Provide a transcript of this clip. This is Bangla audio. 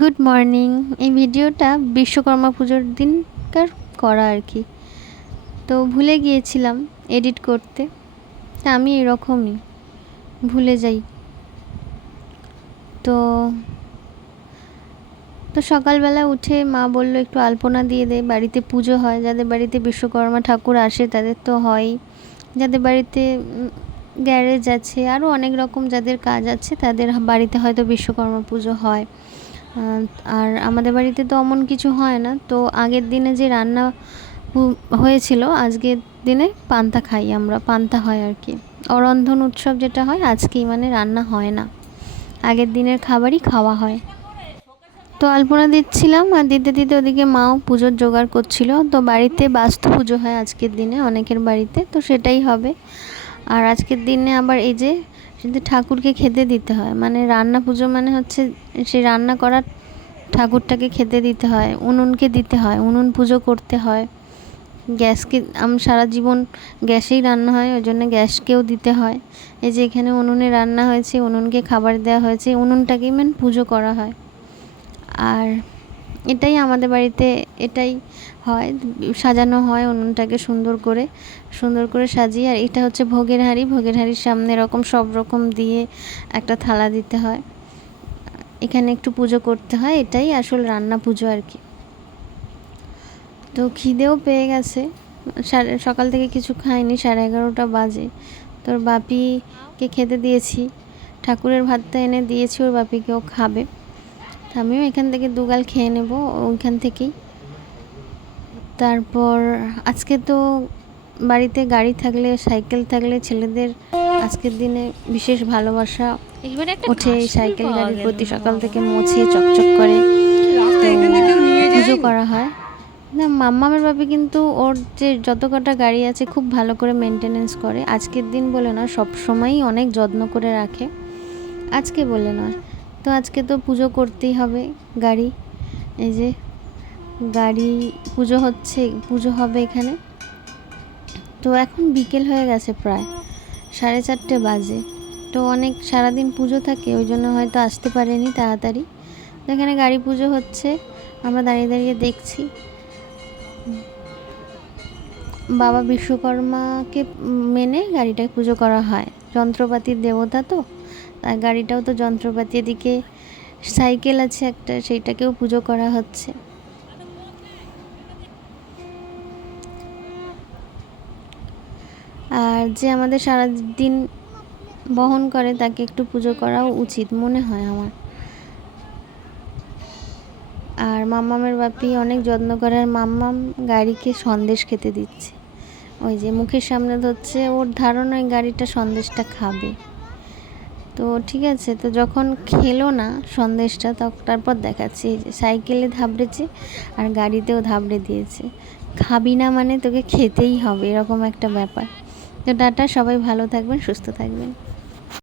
Good morning. এই ভিডিওটা বিশ্বকর্মা পুজোর দিনকার করা আর কি। তো ভুলে গিয়েছিলাম এডিট করতে। তা আমি এরকমই ভুলে যাই। তো তো সকালবেলা উঠে মা বলল একটু আলপনা দিয়ে দে, বাড়িতে পুজো হয়, যাদের বাড়িতে বিশ্বকর্মা ঠাকুর আসে তাদের তো হয়ই, যাদের বাড়িতে গ্যারেজ আছে, আরও অনেক রকম যাদের কাজ আছে তাদের বাড়িতে হয়তো বিশ্বকর্মা পুজো হয়। আর আমাদের বাড়িতে তো অমন কিছু হয় না। তো আগের দিনে যে রান্না হয়েছিল, আজকের দিনে পান্তা খাই আমরা, পান্তা হয় আর কি। অরন্ধন উৎসব যেটা হয় আজকেই, মানে রান্না হয় না, আগের দিনের খাবারই খাওয়া হয়। তো আলপনা দিচ্ছিলাম, আর দিতে দিতে ওদিকে মাও পুজোর জোগাড় করছিল। তো বাড়িতে বাস্তু পুজো হয় আজকের দিনে অনেকের বাড়িতে, তো সেটাই হবে। আর আজকের দিনে আবার এই যে ঠাকুরকে খেতে দিতে হয়, মানে রান্না পুজো মানে হচ্ছে সেই রান্না করা ঠাকুরটাকে খেতে দিতে হয়, উনুনকে দিতে হয়, উনুন পুজো করতে হয়। গ্যাসকে সারা জীবন গ্যাসেই রান্না হয়, ওই জন্য গ্যাসকেও দিতে হয়। এই যে এখানে উনুনে রান্না হয়েছে, উনুনকে খাবার দেওয়া হয়েছে, উনুনটাকেই মেন পুজো করা হয়। আর এটাই আমাদের বাড়িতে এটাই হয়, সাজানো হয় উনুনটাকে সুন্দর করে সাজিয়ে। আর এটা হচ্ছে ভোগের হাঁড়ি, ভোগের হাঁড়ির সামনে এরকম সব রকম দিয়ে একটা থালা দিতে হয়, এখানে একটু পুজো করতে হয়, এটাই আসল রান্না পুজো আর কি। তো খিদেও পেয়ে গেছে, সকাল থেকে কিছু খাইনি, 11:30 বাজে। তোর বাপিকে খেতে দিয়েছি, ঠাকুরের ভাতটা এনে দিয়েছি ওর বাপিকেও খাবে। আমিও এখান থেকে দুগাল খেয়ে নেব ওইখান থেকেই। তারপর আজকে তো বাড়িতে গাড়ি থাকলে, সাইকেল থাকলে ছেলেদের আজকের দিনে বিশেষ ভালোবাসা ওঠে এই সাইকেল গাড়ির প্রতি। সকাল থেকে মুছে চকচক করে পুজো করা হয়। না, মাম্মামের বাপি কিন্তু ওর যে যত কটা গাড়ি আছে খুব ভালো করে মেনটেনেন্স করে। আজকের দিন বলে না, সব সময়ই অনেক যত্ন করে রাখে, আজকে বলে নয়। তো আজকে তো পুজো করতেই হবে গাড়ি, এই যে গাড়ি পুজো হচ্ছে, পুজো হবে এখানে। তো এখন বিকেল হয়ে গেছে, প্রায় 4:30 বাজে। তো অনেক সারাদিন পুজো থাকে, ওই জন্য হয়তো আসতে পারেনি তাড়াতাড়ি। এখানে গাড়ি পুজো হচ্ছে, আমরা দাঁড়িয়ে দাঁড়িয়ে দেখছি। বাবা বিশ্বকর্মাকে মেনে গাড়িটাকে পুজো করা হয়, যন্ত্রপাতির দেবতা তো, তাই গাড়িটাও তো যন্ত্রপাতি। এদিকে সাইকেল আছে একটা, সেইটাকেও পুজো করা হচ্ছে। আর যে আমাদের সারা দিন বহন করে তাকে একটু পুজো করাও উচিত মনে হয় আমার। আর মাম্মামের বাপি অনেক যত্ন করে, আর মাম্মাম গাড়িকে সন্দেশ খেতে দিচ্ছে, ওই যে মুখের সামনে ধরছে, ওর ধারণা ওই গাড়িটা সন্দেশটা খাবে। তো ঠিক আছে, তো যখন খেলো না সন্দেশটা, তারপর দেখাচ্ছে এই যে সাইকেলে ধাবড়েছে আর গাড়িতেও ধাবড়ে দিয়েছে। খাবি না মানে তোকে খেতেই হবে, এরকম একটা ব্যাপার। তো টাটা, সবাই ভালো থাকবেন, সুস্থ থাকবেন।